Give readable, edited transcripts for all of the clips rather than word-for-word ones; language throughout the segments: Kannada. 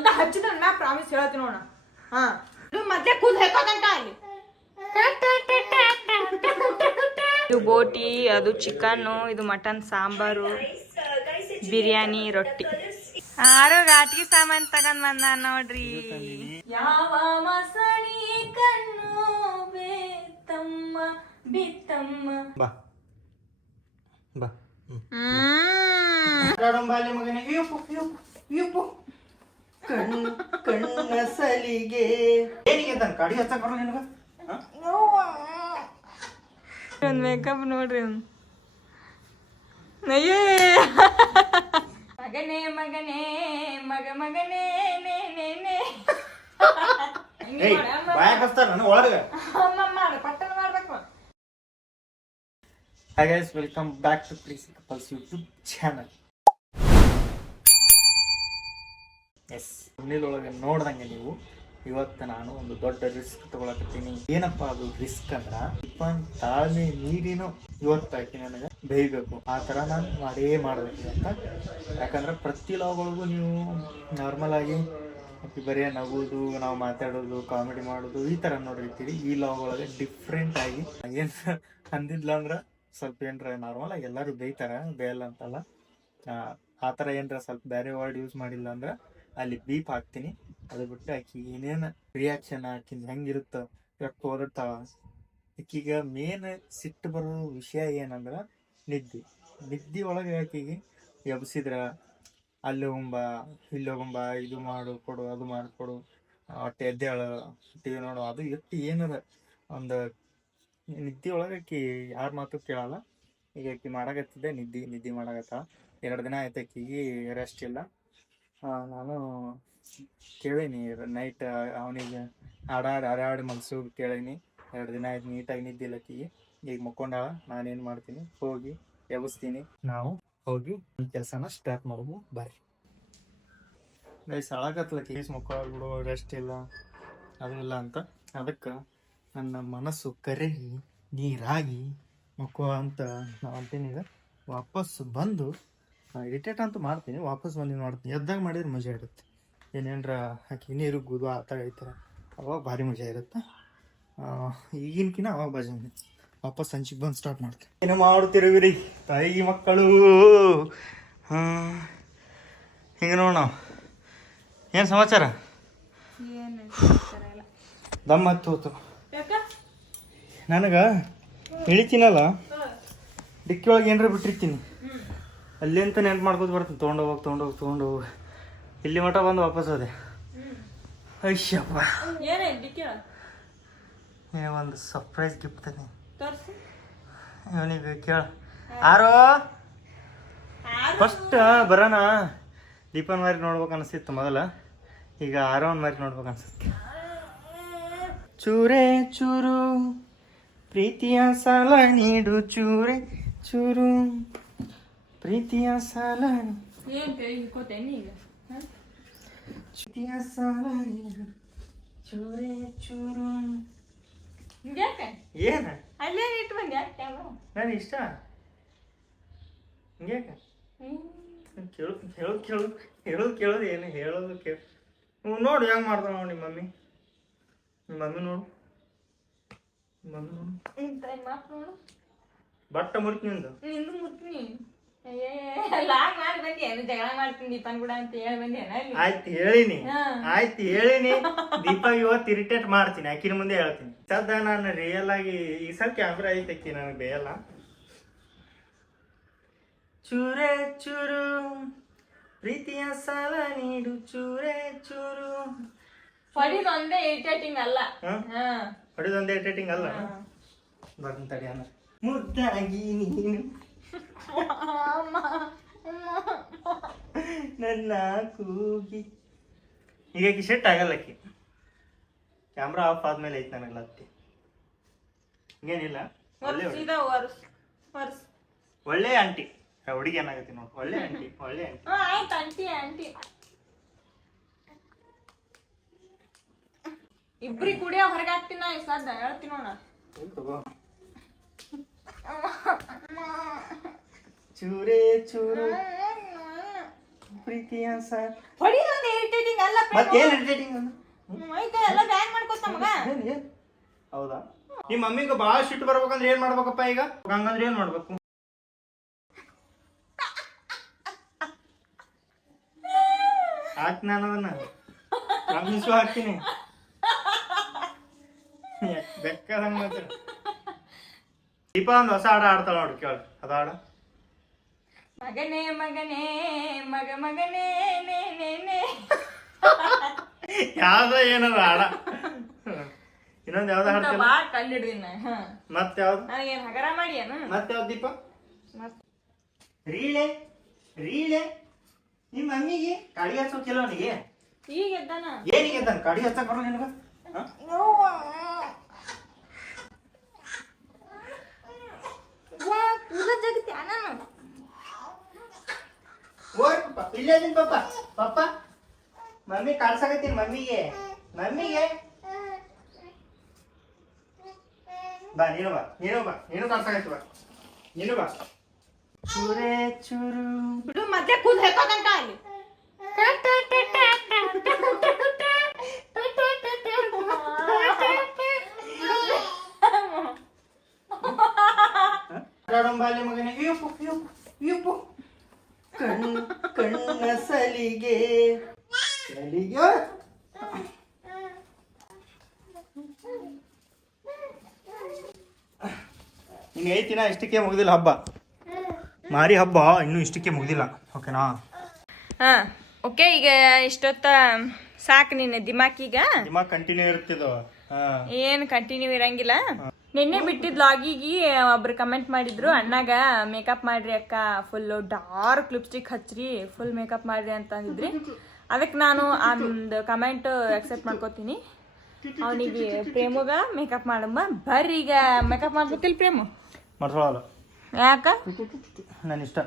ಅಂತ ಹಚ್ಚಿದ್ರೆ ನಾ ಪ್ರಾಮಿಸ್ ಹೇಳ್ತೀನಿ ನೋಡ. ಹಾ ಮತ್ತೆ ಕೂದ್ ಹಾಕೋದಂಟ ಅಲ್ಲಿ. ಇದು ಬೋಟಿ, ಅದು ಚಿಕನ್ನು, ಇದು ಮಟನ್ ಸಾಂಬಾರು, ಬಿರಿಯಾನಿ, ರೊಟ್ಟಿ. ಆರು ಘಾಟಿಗೆ ಸಾಮಾನ್ ತಗೊಂಡ್ ಬಂದ ನೋಡ್ರಿ. ಯಾವ ಮಸಣಿ ಕಣ್ಣು ಬೇತಮ್ಮ ಬಿತ್ತಮ್ಮ. ಬಾ ಬಾ ಮಗನೇ. ಕಣ್ಣ ಸಲಿಗೆ ಏನಿಗೆ ಅಂತ ಕಾಡಿ ಹಚ್ಚಕ್ ಬರಲ್ಲ ನಿನಗ? ಒಂದ್ ಮೇಕಪ್ ನೋಡ್ರಿ ಅವ್ನು. ಅಯ್ಯೇ ಮಗನೇ ಮಗನೇ ಮಗ ಮಗನೇ ನೇ ನೇ ನೇ. ಬಾಯ ಕಸ್ತಾರ ನನ್ನ ಒಳಗ. ಪಟ್ಟಣ ಮಾಡ್ಬೇಕು. Hi guys, welcome back to Crazy Couples YouTube channel. Yes, ಹುಣ್ಣಿಲೊಳಗೆ ನೋಡ್ದಂಗೆ ನೀವು ಇವತ್ತು ನಾನು ಒಂದು ದೊಡ್ಡ ರಿಸ್ಕ್ ತಗೊಳಕತ್ತೀನಿ. ಏನಪ್ಪಾ ಅದು ರಿಸ್ಕ್ ಅಂದ್ರ ತಾಳ್ಮೆ ನೀರಿನೂ ಇವತ್ತಾಕಿ ನನಗೆ ಬೇಯಬೇಕು. ಆ ಥರ ನಾನು ಮಾಡಬೇಕು ಅಂತ. ಯಾಕಂದ್ರೆ ಪ್ರತಿ ಲಾಗ್ಗಳಿಗೂ ನೀವು ನಾರ್ಮಲ್ ಆಗಿ ಬರೀ ನಗೋದು, ನಾವು ಮಾತಾಡೋದು, ಕಾಮಿಡಿ ಮಾಡೋದು ಈ ಥರ ನೋಡಿರ್ತೀರಿ. ಈ ಲಾಗ್ ಒಳಗೆ ಡಿಫ್ರೆಂಟ್ ಆಗಿ ಏನು ಅಂದಿದ್ಲ ಅಂದ್ರೆ ಸ್ವಲ್ಪ ಏನರ ನಾರ್ಮಲ್ ಆಗಿ ಎಲ್ಲರೂ ಬೇಯ್ತಾರ, ಬೇಯಲ್ಲ ಅಂತಲ್ಲ, ಆ ಥರ ಏನರ ಸ್ವಲ್ಪ ಬೇರೆ ವರ್ಡ್ ಯೂಸ್ ಮಾಡಿಲ್ಲ ಅಂದ್ರೆ ಅಲ್ಲಿ ಬೀಪ್ ಹಾಕ್ತೀನಿ. ಅದು ಬಿಟ್ಟು ಆಕಿ ಏನೇನು ರಿಯಾಕ್ಷನ್ ಆಕಿಂದ ಹೆಂಗಿರುತ್ತೋ ಎಷ್ಟು ಓದಿರ್ತಾವ. ಆಕಿಗೆ ಮೇನ್ ಸಿಟ್ಟು ಬರೋ ವಿಷಯ ಏನಂದ್ರೆ ನಿದ್ದೆ ಒಳಗೆ ಆಕಿಗೆ ಎಬ್ಸಿದ್ರ ಅಲ್ಲಿ ಹೋಗುಂಬ ಇಲ್ಲಿ ಹೋಗುಂಬ, ಇದು ಮಾಡು ಕೊಡು, ಅದು ಮಾಡಿಕೊಡು, ಒಟ್ಟು ಎದ್ದೇಳು, ಟಿ ವಿ ನೋಡು, ಅದು ಎಷ್ಟು ಏನದ ಒಂದು ನಿದ್ದೆ ಒಳಗೆ ಆಕಿ ಯಾರ ಮಾತು ಕೇಳಲ್ಲ. ಈಗ ಆಕಿ ಮಾಡಾಕತ್ತಿದ್ದೆ ನಿದ್ದೆ ಮಾಡಾಕತ್ತ. 2 ದಿನ ಆಯ್ತು ಆಕಿಗೆ ರೆಸ್ಟ್ ಇಲ್ಲ. ನಾನು ಕೇಳೀನಿ ನೈಟ್ ಅವನಿಗೆ ಹಾಡಾಡಿ ಮನಸ್ಸು ಕೇಳೀನಿ. 2 ದಿನ ಆಯ್ತು ನೀಟಾಗಿ ನಿದ್ದಿಲ್ಲ ಆಕಿಗೆ. ಈಗ ಮಕ್ಕೊಂಡಾಳ. ನಾನೇನು ಮಾಡ್ತೀನಿ, ಹೋಗಿ ಎಬ್ಬಿಸ್ತೀನಿ. ನಾವು ಹೋಗಿ ಈ ಕೆಲಸನ ಸ್ಟಾರ್ಟ್ ಮಾಡೋದು. Bye guys. ಅಳಕತ್ಲ ಕೇಸ್ ಮಕ್ಕಳು ರೆಸ್ಟ್ ಇಲ್ಲ, ಅದು ಇಲ್ಲ ಅಂತ. ಅದಕ್ಕೆ ನನ್ನ ಮನಸ್ಸು ಕರಗಿ ನೀರಾಗಿ ಮಕ್ಕೋ ಅಂತ ನಾವು ಅಂತೀನಿ. ಈಗ ವಾಪಸ್ ಬಂದು ಇರಿಟೇಟ್ ಅಂತೂ ಮಾಡ್ತೀನಿ, ವಾಪಸ್ ಬಂದು ಮಾಡ್ತೀನಿ. ಎದ್ದಾಗ ಮಾಡಿದ್ರೆ ಮಜಾ ಇರುತ್ತೆ. ಏನೇನ್ರ ಹಾಕಿ ನೀರು ಗುದು ಆ ಥರ ಈ ಥರ ಅವಾಗ ಭಾರಿ ಮಜಾ ಇರುತ್ತೆ. ಈಗಿನಕಿನ ಅವಾಗ ಮಜಾ ಇರುತ್ತೆ. ವಾಪಸ್ ಸಂಚಿಗೆ ಬಂದು ಸ್ಟಾರ್ಟ್ ಮಾಡ್ತೀನಿ. ಏನೋ ಮಾಡುತ್ತಿರುವಿರಿ ತಾಯಿ ಮಕ್ಕಳು. ಹಿಂಗೆ ನೋಡು ನಾವು. ಏನು ಸಮಾಚಾರ? ದಮ್ಮತ್ತು ಹೋತು ನನಗೆ. ಇಳಿತೀನಲ್ಲ ಡಿಕ್ಕಿ ಒಳಗೆ ಏನಾರ ಬಿಟ್ಟಿರ್ತೀನಿ, ಅಲ್ಲಿ ಅಂತ ನೆನ್ಪು ಮಾಡ್ಕೋತ ಬರ್ತೀನಿ. ತೊಗೊಂಡೋಗಿ ಇಲ್ಲಿ ಮಠ ಬಂದು ವಾಪಸ್ ಹೋದೆ. ಅಯ್ಯಪ್ಪ, ಒಂದು ಸರ್ಪ್ರೈಸ್ ಗಿಫ್ಟ್ ತಂದಿ ಇವನಿಗೆ. ಕೇಳ ಆರೋ ಫಸ್ಟ್ ಬರೋಣ. ದೀಪನ್ ಮಾರಿ ನೋಡ್ಬೇಕು ಅನಿಸ್ತಿತ್ತು ಮೊದಲ, ಈಗ ಆರೋನ್ ಮಾರಿ ನೋಡ್ಬೇಕು ಅನ್ಸುತ್ತೆ. ಚೂರೇ ಚೂರು ಪ್ರೀತಿಯ ಸಾಲ ನೀಡು, ಚೂರೇ ಚೂರು ಪ್ರೀತಿಯ ಸಾಲ ಸಾಲ ನೀಡು, ಚೂರೇ ಚೂರು. ಏನ ಅಲ್ಲೇ ಇಟ್ಟು ಬಂದ್ಯಾ? ನಾನು ಇಷ್ಟ ಹಿಂಗ್ಯಾಕ ಕೇಳೋದು ಏನು ಹೇಳೋದು ಕೇಳು. ನೋಡು ಹೆಂಗೆ ಮಾಡ್ತಾವ ನೋಡಿ ನಿಮ್ಮ ಮಮ್ಮಿ ನೋಡು. ಬಟ್ಟ ಮುರ್ತಿ ನಿಂದು ಮುರ್ತೀನಿ. ಲಾಗ್ ಮಾಡಿ ಬಂದಿ ಏನು ಜಗಳ ಮಾಡ್ತೀನಿ ದೀಪನ್ ಕೂಡ ಅಂತ ಹೇಳಿ ಬಂದಿ. ಆಯ್ತು ಹೇಳಿನಿ. ದೀಪ ಇವತ್ತು ಇರಿಟೇಟ್ ಮಾಡ್ತೀನಿ, ಆಕಿನ ಮುಂದೆ ಹೇಳ್ತೀನಿ. ಸದ್ದ ನಾನು ರಿಯಲ್ ಆಗಿ ಈ ಸಲ ಕ್ಯಾಮ್ರಾ ಐತೆ ಅಕ್ಕಿ ನನಗೆ ಬೇಯಲ್ಲ. ಚೂರೇ ಚೂರು ಪ್ರೀತಿಯ ಸಾಲ ನೀಡು, ಚೂರೇ ಚೂರು. ಹೊಡಿದೊಂದೇ ಇರಿಟೇಟಿಂಗ್ ಅಲ್ಲ, ಹೊಡಿದೊಂದೇ ಇರಿಟೇಟಿಂಗ್ ಅಲ್ಲ. ಬರ್ತೀನಿ ತಡಿ ಅನ್ನ. ಮುದ್ದಾಗಿ ನೀನು ನನ್ನ ಕೂಗಿ. ಈಗ ಆಕಿ ಸೆಟ್ ಆಗಲ್ಲ. ಆಕಿ ಕ್ಯಾಮ್ರಾ ಆಫ್ ಆದ್ಮೇಲೆ ಐತೆ ನನಗೆ ಲತ್ತಿ. ಹಿಂಗೇನಿಲ್ಲ, ಒಳ್ಳೆ ಆಂಟಿ ಹುಡುಗಿ ಏನಾಗತ್ತೆ ನೋಡಿ. ಒಳ್ಳೆ ಆಂಟಿ. ಇಬ್ರಿ ಕುಡಿಯೋ ಹೊರಗೆ ಹಾಕ್ತೀನಿ. ಸದ್ದ ಹೇಳ್ತೀನಿ ನೋಡ. ಚೂರೇ ಚೂರು ಪ್ರೀತಿಯ ಸಾಲ. ಹೊಡಿದೊಂದು ಇರಿಟೇಟಿಂಗ್ ಅಲ್ಲ ಮತ್ತೇನು ಇರಿಟೇಟಿಂಗ್ ಐತೆ ಎಲ್ಲ ಬ್ಯಾನ್ ಮಾಡ್ಕೋತ ಮಗ. ಹೌದಾ? ನಿಮ್ಮ ಮಮ್ಮಿಗೆ ಭಾಳ ಸಿಟ್ಟು ಬರ್ಬೇಕಂದ್ರೆ ಏನ್ ಮಾಡ್ಬೇಕಪ್ಪ ಈಗ? ಹಂಗಂದ್ರೆ ಏನ್ ಮಾಡ್ಬೇಕು? ಹಾಕ್ ನಾನು ಅದನ್ನ ಪ್ರಾಮಿಸು ಹಾಕ್ತೀನಿ. ಬೆಕ್ಕದಂಗ ಮಾತ್ರ. ದೀಪ ಒಂದು ಹೊಸ ಹಾಡ ಆಡ್ತಾಳ ನೋಡು, ಕೇಳ ಅದ ಹಾಡ. ಮಗನೇ ಮಗನೇ ಮಗನೇ ನೇ ನೇ ನೇ. ಯಾವ್ದ ಏನದ ಹಾಡ? ಇನ್ನೊಂದ್ ಯಾವ್ದ ಹಾಡ್ತಿಲ್ಲ? ಬಾಳ್ ಕಂಡು ಹಿಡ್ದಿನ. ಮತ್ ಯಾವ್ದು? ನನಗೇನ್ ಹಗರ ಮಾಡಿಯೇನು? ಮತ್ ಯಾವ್ದು ದೀಪ? ರೀಳೆ ರೀಳೆ ನಿಮ್ಮ ಮಮ್ಮಿಗೆ ಕಾಡಿ ಹಚ್ಚೋಕಿಲ್ಲ ಅವನಿಗೆ. ಈಗ ಎದ್ದಾನ. ಏನಿಗೆ ಎದ್ದಾನ? ಕಾಡಿ ಹಚ್ಚಕ್ ಬರಲ್ಲ ನಿನಗ? ಓಯ್ ಪಪ್ಪ, ಇಲ್ಲೇ ಇದೀನಿ ಪಪ್ಪ. ಪಪ್ಪ ಮಮ್ಮಿ ಕಾಡ್ಸಾಕತ್ತೀನಿ ಮಮ್ಮಿಗೆ. ಮಮ್ಮಿಗೆ ಬಾ, ನೀನು ಬಾ, ನೀನು ಬಾ, ನೀನು ಕಾಡ್ಸಾಕತ್ತಿ ಬಾ, ನೀನು ಬಾ. ಚೂರೇ ಚೂರು ಬಿಡು, ಮತ್ತೆ ಕೂದ್ ಹಾಕೋದಂಟ ಅಲ್ಲಿ. ಬಾಲ್ಯ ಮಗನೇ. ಇಯಪ್ಪು ಇಯಪ್ಪು ಇಯಪ್ಪು. ಕಣ್ಣ ಸಲಿಗೆ ಸಲಿಗೆ. ಇನ್ನು ಐತಿನ ಇಷ್ಟಕ್ಕೆ ಮುಗ್ದಿಲ್ಲ ಹಬ್ಬ. ಮಾರಿ ಹಬ್ಬ ಇನ್ನೂ ಇಷ್ಟಕ್ಕೆ ಮುಗ್ದಿಲ್ಲ. ಓಕೆನಾ? ಹಾ ಓಕೆ. ಈಗ ಇಷ್ಟೊತ್ತ ಸಾಕು ನಿನ್ನ ದಿಮಾಕೀಗ. ದಿಮಾಕ್ ಕಂಟಿನ್ಯೂ ಇರ್ತಿದ್ವ? ಏನ್ ಕಂಟಿನ್ಯೂ ಇರಂಗಿಲ್ಲ. ನಿನ್ನೆ ಬಿಟ್ಟಿದ್ ಲಾಗಿಗೆ ಒಬ್ರು ಕಮೆಂಟ್ ಮಾಡಿದ್ರು, ಅಣ್ಣಾಗ ಮೇಕಪ್ ಮಾಡ್ರಿ ಅಕ್ಕ, ಫುಲ್ ಡಾರ್ಕ್ ಲಿಪ್ಸ್ಟಿಕ್ ಹಚ್ಚ್ರಿ, ಫುಲ್ ಮೇಕಪ್ ಮಾಡ್ರಿ ಅಂತ ಅಂದಿದ್ರಿ. ಅದಕ್ಕೆ ನಾನು ಒಂದು ಕಮೆಂಟ್ ಅಕ್ಸೆಪ್ಟ್ ಮಾಡ್ಕೋತೀನಿ. ಅವನಿಗೆ ಪ್ರೇಮಗ ಮೇಕಪ್ ಮಾಡಮ್ಮ ಬರ್ರಿ. ಈಗ ಮೇಕಪ್ ಮಾಡ್ಬೇಕಿಲ್ಲ ಪ್ರೇಮು? ಮಾಡ್ಸೋಳಲ್ಲ. ಯಾಕ? ನನ್ನ ಇಷ್ಟ.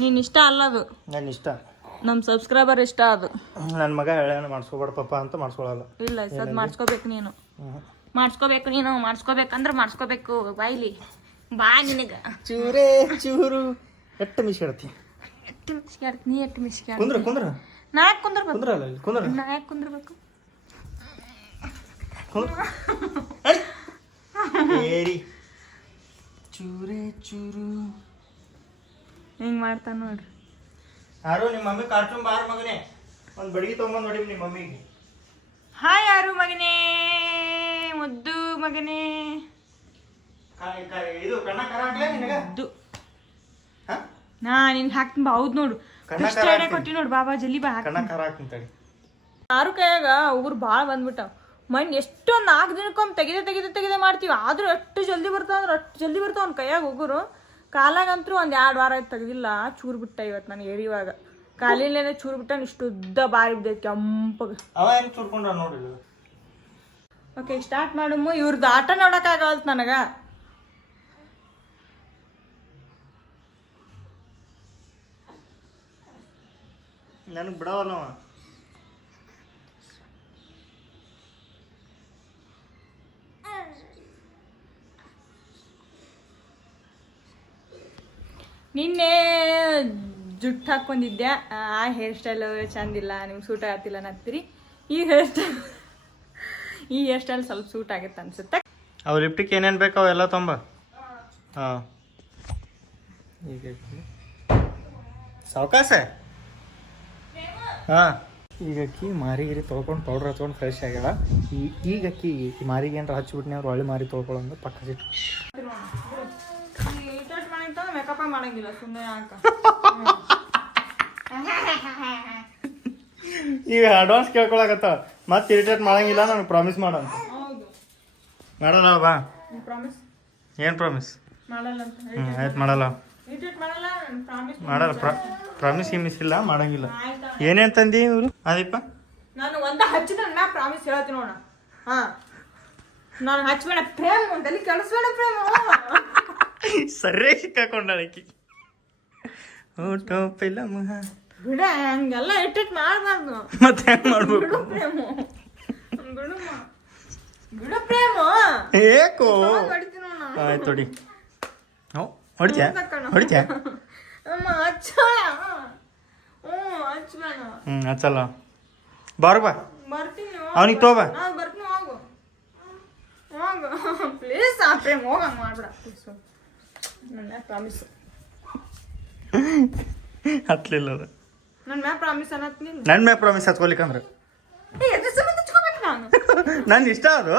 ನೀನ್ ಇಷ್ಟ ಅಲ್ಲ ಅದು, ನನ್ನ ಇಷ್ಟ. ನಮ್ ಸಬ್ಸ್ಕ್ರೈಬರ್ ಇಷ್ಟ ಅದು. ನನ್ನ ಮಗ ಹೇಳ ಮಾಡಿಸ್ಕೋಬೇಡ ಪಪ್ಪ ಅಂತ ಮಾಡಿಸ್ಕೊಳಲ್ಲ. ಇಲ್ಲ ಸದ್ ಮಾಡಿಸ್ಕೋಬೇಕು ನೀನು. ಮಾಡಿಸ್ಕೋಬೇಕು ನೀನು. ಮಾಡಿಸ್ಕೋಬೇಕಂದ್ರೆ ಮಾಡಿಸ್ಕೋಬೇಕು. ಬಾಯ್ಲಿ ಬಾ ನಿನಗ. ಚೂರೇ ಚೂರು ಎಟ್ಟು ಮಿಸ್ಕೇಳ್ತಿ. ಎಟ್ಟು ಮಿಸ್ಕ್ಯಾಡ್ತಿ ನೀ? ಎಟ್ಟು ಮಿಸ್ಕ್ಯಾಡ? ಕುಂದ್ರ ಕುಂದ್ರ. ನಾ ಯಾಕೆ ಕುಂದ್ರಬೇಕು? ಕುಂದ್ರಲ್ಲ ಇಲ್ಲಿ ಕುಂದ್ರ. ನಾ ಯಾಕೆ ಕುಂದ್ರಬೇಕು? ಏರಿ ಚೂರೇ ಚೂರು ಹಿಂಗ್ ಮಾಡ್ತಾನ ನೋಡ್ರಿ. ಯಾರು ನಿಮ್ಮ ಮಮ್ಮಿ ಕಾರ್ಟೂನ್ ಬಾರ್ ಮಗನೇ. ಒಂದು ಬಡಗಿ ತೊಗೊಂಬಂದು ನೋಡಿ ನಿಮ್ಮ ಮಮ್ಮಿಗೆ. ಹಾಯ್ ಯಾರು ಮಗನೇ, ಮುದ್ದು ಮಗನೇ. ಇದು ಕಣ್ಣ ಕರ ಹಾಕ್ಲೇ ನಿನಗ? ಮುದ್ದು. ನಾ ನಿನ್ಗೆ ಹಾಕ್ತೀನಿ ಬಾ. ಹೌದು ನೋಡು, ಕೊಟ್ಟಿ ನೋಡು. ಬಾಬಾ ಜಲ್ಲಿ ಬಾ. ಕಣ್ಣ ಕರ ಹಾಕ್ತೀನಿ ತಡಿ. ಯಾರು ಕೈಯಾಗ ಉಗುರು ಭಾಳ ಬಂದ್ಬಿಟ್ಟಾವ. ಮಣ್ಣು ಎಷ್ಟೊಂದು 4 ದಿನಕ್ಕೊಮ್ಮೆ ತೆಗೆದೇ ಮಾಡ್ತೀವಿ. ಆದ್ರೂ ಎಷ್ಟು ಜಲ್ದಿ ಬರ್ತಾವ ಅಂದ್ರೆ ಅಷ್ಟು ಜಲ್ದಿ ಬರ್ತಾವ ಅವ್ನ ಕೈಯಾಗ ಉಗುರು. ಕಾಲಾಗಂತೂ ಒಂದು 2 ವಾರ ಆಯ್ತು ತೆಗ್ದಿಲ್ಲ. ಚೂರು ಬಿಟ್ಟ ಇವತ್ತು ನನಗೆ ಎರಿಯುವಾಗ. ಕಾಲಿನೇನೆ ಚೂರು ಬಿಟ್ಟ. ಇಷ್ಟು ಉದ್ದ ಬಾರಿ ಬಿದ್ದೈತಿ ಕೆಂಪಗ. ಅವ ಹೆಂಗ್ ಚೂರ್ಕೊಂಡ ನೋಡಿಲ್ಲ. ಓಕೆ ಸ್ಟಾರ್ಟ್ ಮಾಡಮ್ಮ. ಇವ್ರದ್ದು ಆಟ ನೋಡೋಕ್ಕಾಗಲ್ತು ನನಗೆ. ನನಗೆ ಬಿಡವಲ್ಲ ಅವ. ನಿನ್ನೆ ಜುಟ್ಟು ಹಾಕ್ಕೊಂಡಿದ್ದೆ. ಆ ಹೇರ್ ಸ್ಟೈಲ್ ಚಂದಿಲ್ಲ, ನಿಮ್ಗೆ ಸೂಟ್ ಆಗತ್ತಿಲ್ಲ ಅನ್ನತ್ತೀರಿ. ಈ ಹೇರ್ ಸ್ಟೈಲ್ ಸ್ವಲ್ಪ ಸೂಟ್ ಆಗತ್ತೆ ಅನ್ಸುತ್ತೆ. ಅವು ಲಿಪ್ಟಿಕ್ ಏನೇನು ಬೇಕು ಅವೆಲ್ಲ ತೊಂಬ. ಹಾಂ ಈಗ ಸಾವಕಾಶ. ಹಾಂ ಈಗ ಅಕ್ಕಿ ಮಾರಿಗಿರಿ ತೊಳ್ಕೊಂಡು ಪೌಡ್ರ್ ಹಚ್ಕೊಂಡು ಫ್ರೆಶ್ ಆಗ್ಯಾವ. ಈಗ ಅಕ್ಕಿ ಮಾರಿಗೆ ಏನಾರ ಹಚ್ಬಿಟ್ನಿ ಅವ್ರು ಒಳ್ಳೆ ಮಾರಿ ತೊಳ್ಕೊಳ್ಳೋದು ಪಕ್ಕ ಸಿಟ್ಟು. ಮೇಕಪ್ ಮಾಡಂಗಿಲ್ಲ ಸುಮ್ಮನೆ ಯಾಕ. ಈಗ ಅಡ್ವಾನ್ಸ್ ಕೇಳ್ಕೊಳಕತ್ತಾವ. ಮತ್ತೆ ಇರಿಟೇಟ್ ಮಾಡಂಗಿಲ್ಲ, ನನಗೆ ಪ್ರಾಮಿಸ್ ಮಾಡಂತ. ಮಾಡಲ್ಲ ಬಾ. ಪ್ರಾಮಿಸ್ ಏನು ಪ್ರಾಮಿಸ್? ಮಾಡಲ್ಲ ಅಂತ. ಆಯ್ತು ಮಾಡಲ್ಲ. ಮಾಡಲ್ಲ. ಪ್ರಾಮಿಸ್ ಮಿಸ್ ಇಲ್ಲ, ಮಾಡಂಗಿಲ್ಲ. ಏನೇನು ತಂದಿ ಇವರು ಅದೀಪ? ನಾನು ಒಂದ ಹಚ್ಚಿದ್ರೆ ನಾ ಪ್ರಾಮಿಸ್ ಹೇಳ್ತೀನಿ ನೋಡ. ಹಾ ನಾನು ಹಚ್ಬೇಡ ಪ್ರೇಮ್ ಅಂತಲ್ಲಿ ಕಳಿಸ್ಬೇಡ ಪ್ರೇಮ್. ಸರಿಯಾಗಿ ಸಿಕ್ಕಾಕೊಂಡಾಕಿ. ಊಟ ಫಿಲಮ್ ಬಿಡ, ಹಂಗೆಲ್ಲ ಇಟ್ಟಿಟ್ ಮಾಡ್ಬಾರ್ದು. ಮತ್ತೆ ಹೆಂಗ್ ಮಾಡ್ಬೇಕು? ಪ್ರೇಮು ಬಿಡು ಪ್ರೇಮು. ಏಕೋ ಆಯ್ತು ಹೊಡಿ. ಹೊಡಿತ್ಯಾ ಹೊಡಿತ್ಯಾ? ಹಚ್ಚಲ್ಲ. ಹಚ್ಚಲ್ಲ. ಬಾರ ಬಾ ಬರ್ತೀನಿ ಅವನಿಗೆ ತಗೋಬಾ ಬರ್ತೀನಿ ಹೋಗು ಹೋಗು ಪ್ಲೀಸ್ ಆ ಪ್ರೇಮ್ ಹೋಗಂಗೆ ಮಾಡ್ಬೇಡ ಪ್ಲೀಸ್ ನನ್ನ ಪ್ರಾಮಿಸ್ ಹತ್ಲಿಲ್ಲ ಅದು ನನ್ನ ಮ್ಯಾ ಪ್ರಾಮಿಸ್ ಅನ್ನತ್ತೀನಿ ನನ್ನ ಮ್ಯಾಗ ಪ್ರಾಮಿಸ್ ಹತ್ಕೊಲಿಕ್ಕಂದ್ರೆ ಎದ್ರ ಸಂಬಂಧ ಹಚ್ಕೋಬೇಕು ನಾನು ನನ್ ಇಷ್ಟ ಅದು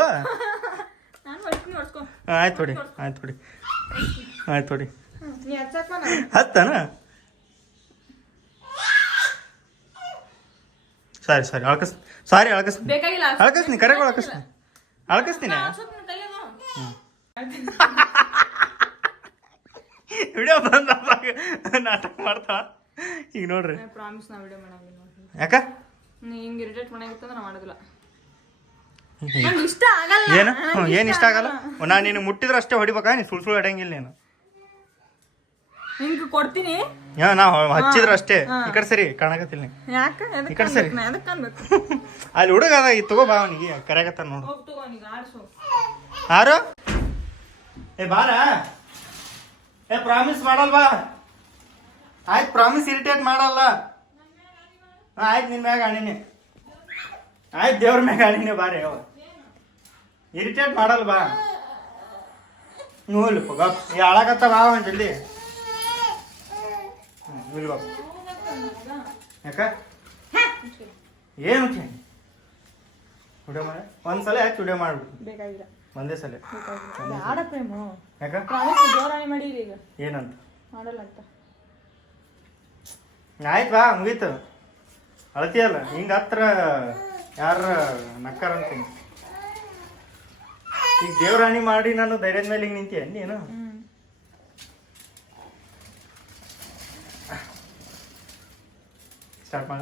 ನಾನು ಹೊಡ್ತೀನಿ ಹೊಡ್ಕೊ ಆಯ್ತು ಹೊಡಿ ಆಯ್ತು ಹೊಡಿ ಆಯ್ತು ಹೊಡಿ ನೀ ಹಚ್ಚಾಕ ಹತ್ತಾನ ಸಾರಿ ಸಾರಿ ಅಳಕಸ್ತೀನಿ ಬೇಕಾಗಿಲ್ಲ ಅಳಕಸ್ತೀನಿ ಕರೆಗೆ ಅಳಕಸ್ತೀನಿ ವಿಡಿಯೋ ಬಂದ ನಾಟಕ ಮಾಡ್ತಾ ಈಗ ನೋಡ್ರಿ ಪ್ರಾಮಿಸ್ ನಾ ವಿಡಿಯೋ ಮಾಡಂಗಿಲ್ಲ ಯಾಕ ನೀ ಹಿಂಗೆ ಇರಿಟೇಟ್ ಮಾಡಂಗಿತ್ತಂದ್ರೆ ನಾ ಮಾಡೋದಿಲ್ಲ ನಂಗೆ ಇಷ್ಟ ಆಗಲ್ಲ ಏನು ಇಷ್ಟ ಆಗಲ್ಲ ನಾನು ನೀನು ಮುಟ್ಟಿದ್ರೆ ಅಷ್ಟೇ ಹೊಡಿಬೇಕಾ ನೀನು ಸುಳ್ಳು ಅಡಂಗಿಲ್ಲ ನೀನು ಹಿಂಗೆ ಕೊಡ್ತೀನಿ ನಾ ಹಚ್ಚಿದ್ರ ಅಷ್ಟೇ ಈ ಕಡೆ ಸರಿ ಕಾಣಕತ್ತಿಲ್ಲ ಯಾಕೆ ಈ ಕಡೆ ಸರಿ ಅದಕ್ಕೆ ಅನ್ಬೇಕು ಅಲ್ಲಿ ಹುಡುಗ ಅದ ಈಗ ತಗೋ ಬಾ ಅವನಿಗೆ ಕರೆಗತ್ತ ನೋಡು ಹೋಗಿ ತಗೋ ನೀನು ಆಡ್ಸು ಯಾರು ಏ ಬಾರ ಏ ಪ್ರಾಮಿಸ್ ಮಾಡಲ್ವಾ ಆಯ್ತು ಪ್ರಾಮಿಸ್ ಇರಿಟೇಟ್ ಮಾಡಲ್ಲ ಆಯ್ತು ನಿನ್ ಮ್ಯಾಗ ಆಣಿನಿ ಆಯ್ತು ದೇವ್ರ ಮ್ಯಾಗ ಆಣಿನಿ ಬಾರಿ ಅವ ಇರಿಟೇಟ್ ಮಾಡಲ್ ಬಾ ನೋಡ್ಲಿಪ್ಪ ಗಪ್ ಈ ಹಾಳಾಗತ್ತ ಬಾ ಅವನ್ ಜಲ್ದಿ ಯಾಕ ಏನು ವಿಡಿಯೋ ಮಾಡಿ ಒಂದ್ಸಲ ಯಾಕೆ ವಿಡಿಯೋ ಮಾಡ್ಬಿಟ್ಟು ಬೇಕಾಗಿಲ್ಲ ಒಂದೇ ಸಲ ಆಡ ಪ್ರೇಮು ಯಾಕ ಪ್ರಾಮಿಸ್ ದೇವರಾಣಿ ಮಾಡೀರಿ ಈಗ ಏನಂತ ಮಾಡಲ್ಲ ಅಂತ ಆಯ್ತು ಬಾ ಮುಗೀತು ಅಳತಿಯಲ್ಲ ಹಿಂಗ ಹತ್ರ ಯಾರ ನಕ್ಕಾರ ಅಂತೀನಿ ಈಗ ದೇವ್ರಾಣಿ ಮಾಡಿ ನಾನು ಧೈರ್ಯದ ಮೇಲೆ ಹಿಂಗೆ ನಿಂತೀಯ ನೀನು ಸ್ಟಾರ್ಟ್ ಮಾಡ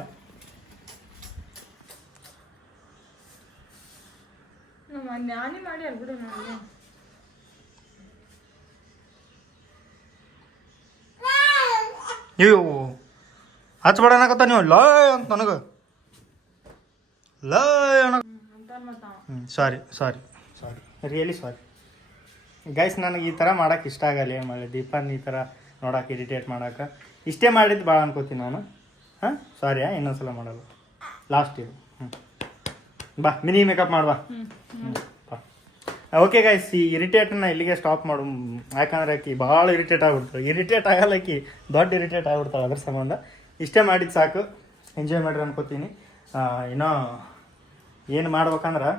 ನಾನೇ ಮಾಡಿ ಅಲ್ಬಿಡು ನಾನು ನೀವು ಹಚ್ಬೇಡ ಅನ್ನಕತ್ತ ನೀವು ಲಯ್ ಅಂತ ನನಗೆ ಲಯ್ ಅನ್ನ ಸಾರಿ ರಿಯಲಿ ಸಾರಿ ಗೈಸ್ ನನಗೆ ಈ ಥರ ಮಾಡೋಕೆ ಇಷ್ಟ ಆಗಲ್ಲ ಏನು ಮಾಡಲಿ ದೀಪನ್ ಈ ಥರ ನೋಡೋಕೆ ಇರಿಟೇಟ್ ಮಾಡೋಕೆ ಇಷ್ಟೇ ಮಾಡಿದ್ದು ಭಾಳ ಅನ್ಕೋತೀನಿ ನಾನು ಹಾಂ ಸಾರಿ ಇನ್ನೊಂದ್ಸಲ ಮಾಡಲ್ಲ ಲಾಸ್ಟ್ ಇದು ಬಾ ಮಿನಿ ಮೇಕಪ್ ಮಾಡುವ ಬಾ ಓಕೆ ಗೈಸ್ ಈ ಇರಿಟೇಟನ್ನ ಇಲ್ಲಿಗೆ ಸ್ಟಾಪ್ ಮಾಡು ಯಾಕಂದ್ರೆ ಆಕಿ ಭಾಳ ಇರಿಟೇಟ್ ಆಗ್ಬಿಡ್ತಾಳೆ ಇರಿಟೇಟ್ ಆಗಲ್ಲ ಆಕಿ ದೊಡ್ಡ ಇರಿಟೇಟ್ ಆಗ್ಬಿಡ್ತಾಳೆ ಅದ್ರ ಸಂಬಂಧ ಇಷ್ಟೇ ಮಾಡಿದ್ದು ಸಾಕು ಎಂಜಾಯ್ ಮಾಡ್ರಿ ಅನ್ಕೋತೀನಿ ಇನ್ನೂ ಏನು ಮಾಡ್ಬೇಕಂದ್ರೆ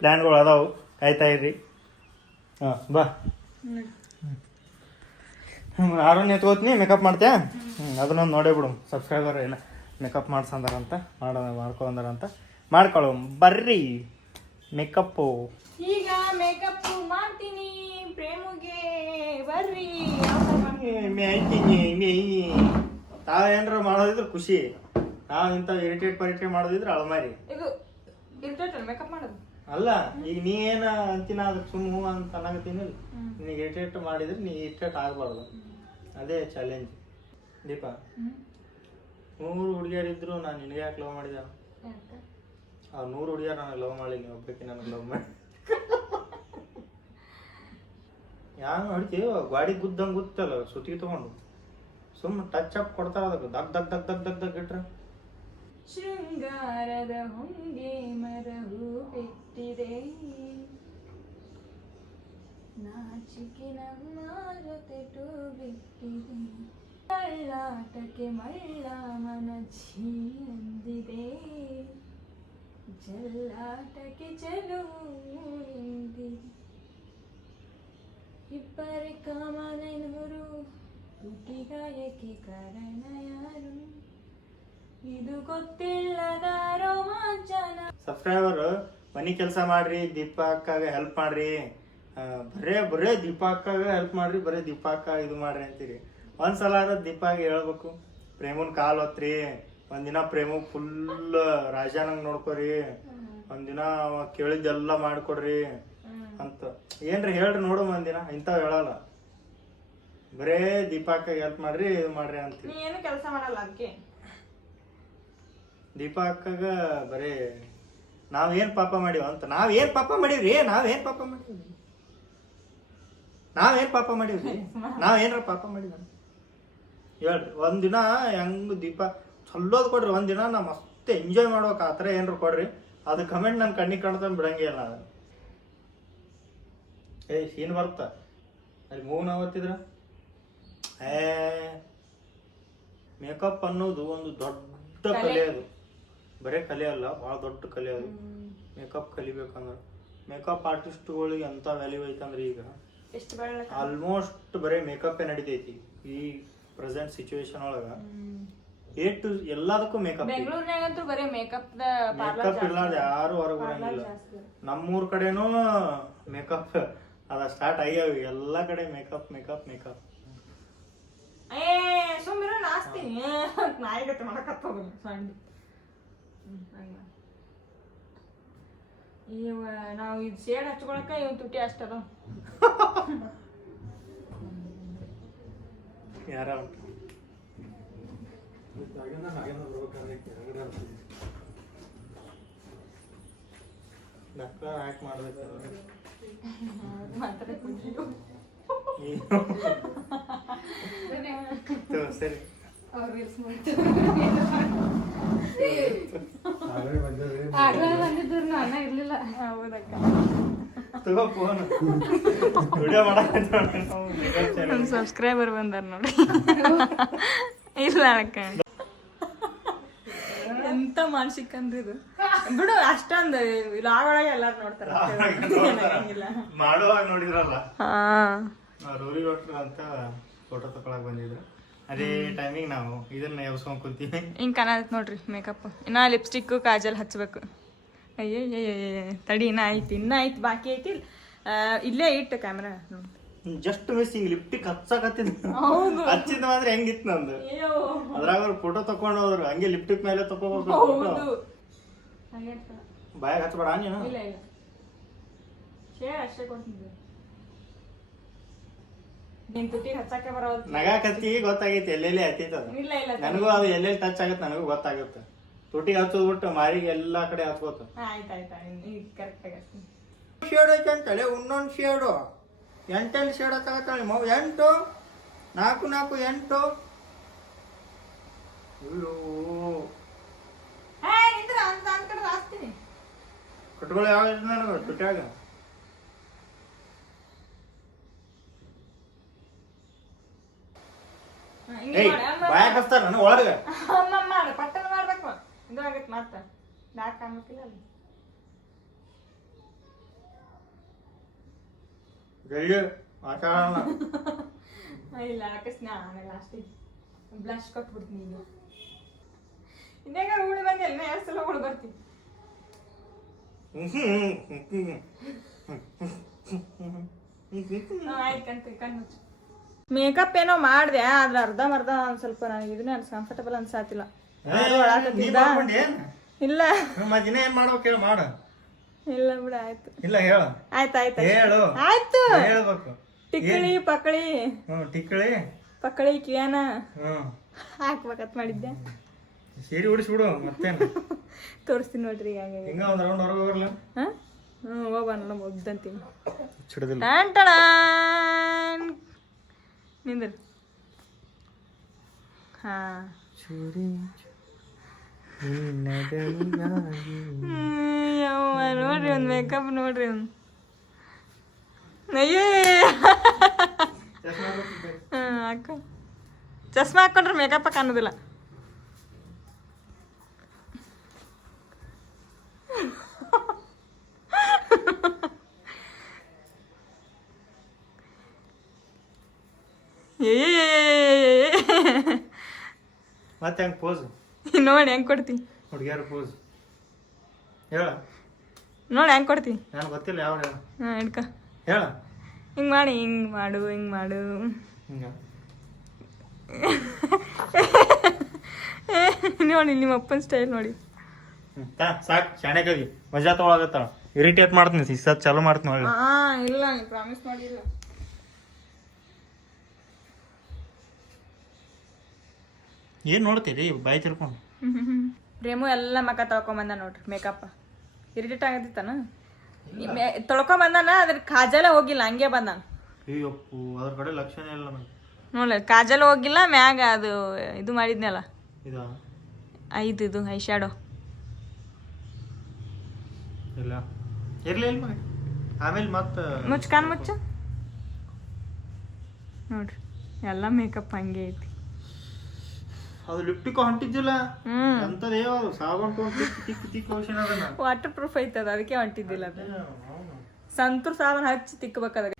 ಪ್ಲ್ಯಾನ್ಗಳು ಅದಾವು ಕಾಯ್ತಾ ಇರ್ರಿ ಹಾಂ ಬಾ ಆರೋನ್ಯ ಎತ್ಕೋತೀನಿ ಮೇಕಪ್ ಮಾಡ್ತೀಯಾ ಅದನ್ನೊಂದು ನೋಡೇ ಬಿಡು ಸಬ್ಸ್ಕ್ರೈಬರ್ ಏನು ಮೇಕಪ್ ಮಾಡ್ಸಂದಾರಂತ ಮಾಡ್ಕೊಂಡಾರಂತ ಮಾಡ್ಕೊಳ್ಳೋ ಬರ್ರಿ ಮೇಕಪ್ಪು ಈಗ ಮೇಕಪ್ ಮಾಡ್ತೀನಿ ಪ್ರೇಮಿಗೆ ಬರ್ರಿ ತಾವೇನಾರ ಮಾಡೋದಿದ್ರೆ ಖುಷಿ ನಾವು ಇಂಥ ಇರಿಟೇಟ್ ಮಾಡೋದಿದ್ರೆ ಅಳಮಾರಿ ಇದು ಇರಿಟೇಟ್ ಮೇಕಪ್ ಮಾಡೋದು ಅಲ್ಲ ಈಗ ನೀ ಏನ ಅಂತಿನ ಅದಕ್ಕೆ ಸುಮ್ಮ ಅಂತ ಅನ್ನಕತ್ತೀನಿ ನಿನಗೆ ಇರಿಟೇಟ್ ಮಾಡಿದ್ರೆ ನೀ ಇರಿಟೇಟ್ ಆಗಬಾರ್ದು ಅದೇ ಚಾಲೆಂಜ್ ದೀಪ 100 ಹುಡುಗಿಯರಿದ್ರು ನಾನು ನಿನಗೆ ಯಾಕೆ ಲವ್ ಮಾಡಿದೆ ಆ 100 ಹುಡುಗಿಯರು ನನಗೆ ಲವ್ ಮಾಡಲಿ ನೀವು ಒಬ್ಬಕ್ಕೆ ನನಗೆ ಲವ್ ಮಾಡಿ ಯಾವ ಹೊಡಿತೀವಿ ಗಾಡಿ ಗುದ್ದಂಗೆ ಗುತ್ತಲ್ಲ ಸುತ್ತಿಗೆ ತಗೊಂಡು ಸುಮ್ಮನೆ ಟಚ್ ಅಪ್ ಕೊಡ್ತಾರ ಅದಕ್ಕೆ ದಗ್ ದಗ್ ದಗ್ ದಗ್ ದಗ್ ದಗ್ ಇಟ್ರೆ ಶೃಂಗಾರದ ಹೊಂಗೆ ಮರವು ಬಿಟ್ಟಿದೆ ನಾಚಿಕಿನ ಮಾರುತೆಟು ಬಿಟ್ಟಿದೆ ಕಳ್ಳಾಟಕ್ಕೆ ಮಳ್ಳ ಮನ ಝೀ ಎಂದಿದೆ ಜಲ್ಲಾಟಕ್ಕೆ ಚೆಲುವು ಎಂದಿದೆ ಇಬ್ಬರಿ ಕಾಮನೆನೂರು ತುಟಿಗಾಯಕ್ಕೆ ಕಾರಣ ಯಾರು ಇದು ಗೊತ್ತಿಲ್ಲದ ರೋಮಾಂಚನ ಸಬ್ಸ್ಕ್ರೈಬರ್ ಮನಿ ಕೆಲಸ ಮಾಡ್ರಿ ದೀಪಕ್ಕಾಗ ಹೆಲ್ಪ್ ಮಾಡ್ರಿ ಬರೇ ದೀಪಕ್ಕಾಗ ಹೆಲ್ಪ್ ಮಾಡ್ರಿ ಬರೇ ದೀಪಕ್ಕ ಇದು ಮಾಡ್ರಿ ಅಂತೀರಿ ಒಂದ್ಸಲ ಆದ್ರೆ ದೀಪಾಗ ಹೇಳ್ಬೇಕು ಪ್ರೇಮನ್ ಕಾಲ್ ಹೊತ್ರಿ ಒಂದಿನ ಪ್ರೇಮ ಫುಲ್ ರಾಜಾನಂಗ್ ನೋಡ್ಕೊರಿ ಒಂದಿನ ಕೇಳಿದ್ದೆಲ್ಲ ಮಾಡ್ಕೊಡ್ರಿ ಅಂತ ಏನ್ರಿ ಹೇಳ್ರಿ ನೋಡು ಒಂದಿನ ಇಂಥವ್ ಹೇಳಲ್ಲ ಬರೇ ದೀಪಕ್ಕಾಗ ಹೆಲ್ಪ್ ಮಾಡ್ರಿ ಇದು ಮಾಡ್ರಿ ಅಂತೀರಿ ನೀ ಏನು ಕೆಲಸ ಮಾಡಲ್ಲ ಅದಕ್ಕೆ ದೀಪಕ್ಕಾಗ ಬರೇ ನಾವೇನ್ ಪಾಪ ಮಾಡಿವ ಅಂತ ನಾವೇನ್ ಪಾಪ ಮಾಡಿವ್ರಿ ನಾವೇನ್ ಪಾಪ ಮಾಡಿವ್ರಿ ನಾವೇನ್ರ ಪಾಪ ಮಾಡಿದ ಹೇಳ್ರಿ ಒಂದಿನ ಹೆಂಗ್ ದೀಪ ಚಲ್ಲೋದ್ ಕೊಡ್ರಿ ಒಂದಿನ ನಾ ಮಸ್ತ್ ಮಸ್ತ್ ಎಂಜಾಯ್ ಮಾಡ್ಬೇಕು ಆ ಥರ ಏನ್ರು ಕೊಡ್ರಿ. ಅದು ಕಮೆಂಟ್ ನನ್ನ ಕಣ್ಣಿಗೆ ಕಾಣ್ತಾ ಬಿಡಂಗೇ ಇಲ್ಲ ಅದು. ಸೀನ್ ಬರ್ತಾ ಅಲ್ಲಿ ಮೂವ್ ನಾವತ್ತಿದ್ರ ಮೇಕಪ್ ಅನ್ನೋದು ಒಂದು ದೊಡ್ಡ ಕಲೆ. ಅದು ಬರೇ ಕಲೆ ಅಲ್ಲ, ಭಾಳ ದೊಡ್ಡ ಕಲೆ ಅದು. ಮೇಕಪ್ ಕಲಿಬೇಕಂದ್ರೆ ಮೇಕಪ್ ಆರ್ಟಿಸ್ಟ್ಗಳಿಗೆ ಎಂತ ವ್ಯಾಲ್ಯೂ ಐತಂದ್ರೆ ಈಗ ಆಲ್ಮೋಸ್ಟ್ ಬರೇ ಮೇಕಪ್ ನಡಿತೈತಿ ಈ ಪ್ರೆಸೆಂಟ್ ಸಿಚುವೇಶನ್ ಒಳಗ. ಎಲ್ಲದಕ್ಕೂ ಮೇಕಪ್. ಬೆಂಗಳೂರಿನಾಗಂತೂ ಬರೀ ಮೇಕಪ್ ಇರ್ಲಾರ್ದ ಯಾರು ಹೊರಗೆ ಬರಂಗಿಲ್ಲ. ನಮ್ಮೂರ್ ಕಡೆನೂ ಮೇಕಪ್ ಅದ ಸ್ಟಾರ್ಟ್ ಆಗ್ಯಾವ. ಎಲ್ಲಾ ಕಡೆ ಮೇಕಪ್ ಮೇಕಪ್ ಮೇಕಪ್. ಸುಮ್ಮನೆ ನಾಸ್ತೀನಿ ನಾಯಿಗತ್ತೆ ಮಾಡಕತ್ತ ಸಣ್ಣ. ನಾವು ಇದು ಶೇಡ್ ಹಚ್ಕೊಳಕ ಇವ್ ತುಟಿ ಅಷ್ಟದ. ಯಾರ ಯಾಕೆ ಮಾಡ್ಬೇಕು ಸರಿ. ಸಬ್ಸ್ಕ್ರೈಬರ್ ಬಂದಾರ ನೋಡಿ. ಇಲ್ಲ ಅಕ್ಕ ಎಂತ ಮಾನಸಿಕ ಅಂದ್ರೆ ಇದು ಬಿಡು. ಅಷ್ಟೊಂದು ಲಾಗ್ ಒಳಗೆ ಎಲ್ಲಾರು ನೋಡ್ತಾರ. ಮಾಡುವಾಗ ನೋಡಿದ್ರಲ್ಲ ರೂರಿ ಡಾಕ್ಟರ್ ಅಂತ ಫೋಟೋ ತಕೊಳಕ್ ಬಂದಿದ್ರು. ಅದೇ ಟೈಮಿಗೆ ನಾವು ಇದನ್ನ ಎಬ್ಸ್ಕೊಂಡ್ ಕೂತೀವಿ. ಹಿಂಗ್ ಕಾಣತ್ ನೋಡ್ರಿ ಮೇಕಪ್. ಇನ್ನ ಲಿಪ್ಸ್ಟಿಕ್ ಕಾಜಲ್ ಹಚ್ಬೇಕು. ಅಯ್ಯೋ ತಡಿ ಇನ್ನ ಐತಿ ಬಾಕಿ ಐತಿ. ಇಲ್ಲೇ ಇಟ್ಟು ಕ್ಯಾಮ್ರಾ ಜಸ್ಟ್ ಮಿಸ್ಸಿಂಗ್ ಲಿಪ್ಟಿಕ್ ಹಚ್ಚಕತ್ತಿದ್ ಹಚ್ಚಿದ ಮಾತ್ರ ಹೆಂಗಿತ್ತು ನಂದು. ಅದ್ರಾಗ ಅವ್ರು ಫೋಟೋ ತಕೊಂಡ್ ಹೋದ್ರು. ಹಂಗೆ ಲಿಪ್ಟಿಕ್ ಮೇಲೆ ತಕೋಬೇಕು. ಬಾಯಾಗ ಹಚ್ಚಬೇಡ ನೀನು. ನಗಾಕತ್ತಿ ಗೊತ್ತಾಗೈತಿ ಎಲ್ಲೆಲ್ಲಿ ಹತ್ತಿತ್ತು. ನನಗೂ ಅದು ಎಲ್ಲೆಲ್ಲಿ ಟಚ್ ಆಗತ್ತೆ ನನಗೂ ಗೊತ್ತಾಗುತ್ತೆ. ತುಟಿಗೆ ಹಚ್ಚೋದ್ ಬಿಟ್ಟು ಮಾರಿಗೆ ಎಲ್ಲಾ ಕಡೆ ಹಚ್ಕೋತ. ಶೇಡ್ ಐತೆ ಅಂತೇಳಿ ಇನ್ನೊಂದು ಶೇಡು 8 ಶೇಡ್ ತಗತ್ತಾಳೆ ಮಗು. 8 4 4 8. ಕಟ್ಕೊಳ್ಳಿ ಯಾವ ನನಗೆ ತುಟ್ಯಾಗ. ಬಾಯಾಗ ಹಚ್ತಾರ ನಾನು ಒಳಗ. ಪಟ್ಟಣ ಮಾಡ್ಬೇಕು. ಇದು ಆಗತ್ತೆ ಮತ್ತ ಡಾರ್ಕ್ ಕಾಣ್ಬೇಕಿಲ್ಲ ಅಲ್ಲಿ. ಗರಿಯ ಆಟಾಡೋಣ. ಇಲ್ಲ ಅಕಸ್ನ ಆಮೇಲೆ ಲಾಸ್ಟಿಗೆ ಬ್ಲಶ್ ಕೊಟ್ಬಿಡ್ತೀನಿ. ಈಗ ಇನ್ನೇಗ ಉಳಿ ಬಂದಿಲ್ಲ 2 ಸಲ ಉಳಿ ಬರ್ತೀನಿ. ಮೇಕಪ್ ಏನೋ ಮಾಡಿದೆ ಆದ್ರೆ ಅರ್ಧಂಬರ್ಧ ಒಂದ್ ಸ್ವಲ್ಪ ನನಗೆ ಇದನ್ನೇ ಕಂಫರ್ಟಬಲ್ ಅನ್ಸಾತಿಲ್ಲ. ಇಲ್ಲ ಇಲ್ಲ ಬಿಡ ಆಯ್ತು. ಇಲ್ಲ ಹೇಳ. ಆಯ್ತಾಯ್ತು ಹೇಳು. ಆಯ್ತು. ಹೇಳ್ಬೇಕು. ಟಿಕ್ಕಳಿ ಪಕ್ಕಳಿ ಟಿಕ್ಕಳಿ ಪಕ್ಕಳಿ ಕಿಯಾನ ಹಾಕ್ಬೇಕತ್ ಮಾಡಿದ್ದೆ. ಸೀರೆ ಉಡಿಸ್ಬಿಡು ಮತ್ತೇನು. ತೋರಿಸ್ತೀನಿ ನೋಡ್ರಿ ಹಿಂಗ ಒಂದ್ ರೌಂಡ್ ಹೊರಗೆ ಹೋಗ್ರಲ್ಲ. ಹೋಗ ನೋಡ ಮುಗ್ದಂತೀನಿ. ನಿಂದ್ರ ಹಾ ನೋಡ್ರಿ ಒಂದ್ ಮೇಕಪ್ ನೋಡ್ರಿ ಒಂದ್. ಅಯ್ಯೇ ಹಾಕ ಚಸ್ಮಾ ಹಾಕೊಂಡ್ರೆ ಮೇಕಪ್ ಕಾಣೋದಿಲ್ಲ. ಮತ್ತೆ ಹೆಂಗ್ ಪೋಸ್ ನೋಡಿ ಹೆಂಗ್ ಕೊಡ್ತಿ ಹುಡುಗಿಯರ ಪೋಸ್ ಹೇಳ. ನೋಡಿ ಹೆಂಗ್ ಕೊಡ್ತಿ ನನಗೆ ಗೊತ್ತಿಲ್ಲ ಯಾವ ಹೇಳ. ಹಿಡ್ಕ ಹೇಳ. ಹಿಂಗ್ ಮಾಡಿ ಹಿಂಗ್ ಮಾಡು ಹಿಂಗ್ ಮಾಡು. ನೋಡಿ ನಿಮ್ಮ ಅಪ್ಪನ ಸ್ಟೈಲ್ ನೋಡಿ. ಸಾಕು ಶಾಣೆಗಾಗಿ ಮಜಾ ತಗೊಳಗತ್ತಾಳ. ಇರಿಟೇಟ್ ಮಾಡ್ತೀನಿ ಸಿಕ್ಸತ್ ಚಾಲು ಮಾಡ್ತೀನಿ. ಇಲ್ಲ ಪ್ರಾಮಿಸ್ ಮಾಡಿಲ್ಲ. ಏನ್ ನೋಡ್ತೀರಿ ಬಾಯಿ ತಿರ್ಕೊಂಡು. ಪ್ರೇಮು ಎಲ್ಲ ಮಕ್ಕ ತೊಳ್ಕೊಂಬಂದ ನೋಡ್ರಿ ಮೇಕಪ್. ಇರಿಟೇಟ್ ಆಗತ್ತಿತ್ತಾನ ತೊಳ್ಕೊಂಬಂದಾನ. ಅದ್ರ ಕಾಜಲ ಹೋಗಿಲ್ಲ ಹಂಗೆ ಬಂದಾನ. ಅಯ್ಯಪ್ಪು ಅದ್ರ ಕಡೆ ಲಕ್ಷಣ ಇಲ್ಲ ನೋಡ್ರಿ ಕಾಜಲ್ ಹೋಗಿಲ್ಲ. ಮ್ಯಾಗ ಅದು ಇದು ಮಾಡಿದ್ನಲ್ಲ ಇದು ಇದು ಐ ಶ್ಯಾಡೋ ಇಲ್ಲ ಇರ್ಲಿ ಇಲ್ಲ ಮಗ ಆಮೇಲೆ ಮತ್ತೆ ಮುಚ್ಚ ಕಾನ್ ಮುಚ್ಚ ನೋಡ್ರಿ ಎಲ್ಲ ಮೇಕಪ್ ಹಂಗೆ ಐತಿ ಅದು ಲಿಪ್ಟಿಕ್ ಹೊಂಟಿದ್ದಿಲ್ಲ ಅಂತದೇ ಅದು ಸಾಬೂನ್ ತೊಗೊಂಡು ತಿಕ್ಕ ಹೋಗ್ಸಿನ ಅದನ್ನ ವಾಟರ್ ಪ್ರೂಫ್ ಐತದ ಅದಕ್ಕೆ ಹೊಂಟಿದ್ದಿಲ್ಲ ಅದು ಸಂತೂರ್ ಸಾಬೂನ್ ಹಚ್ಚಿ ತಿಕ್ಕಬೇಕದ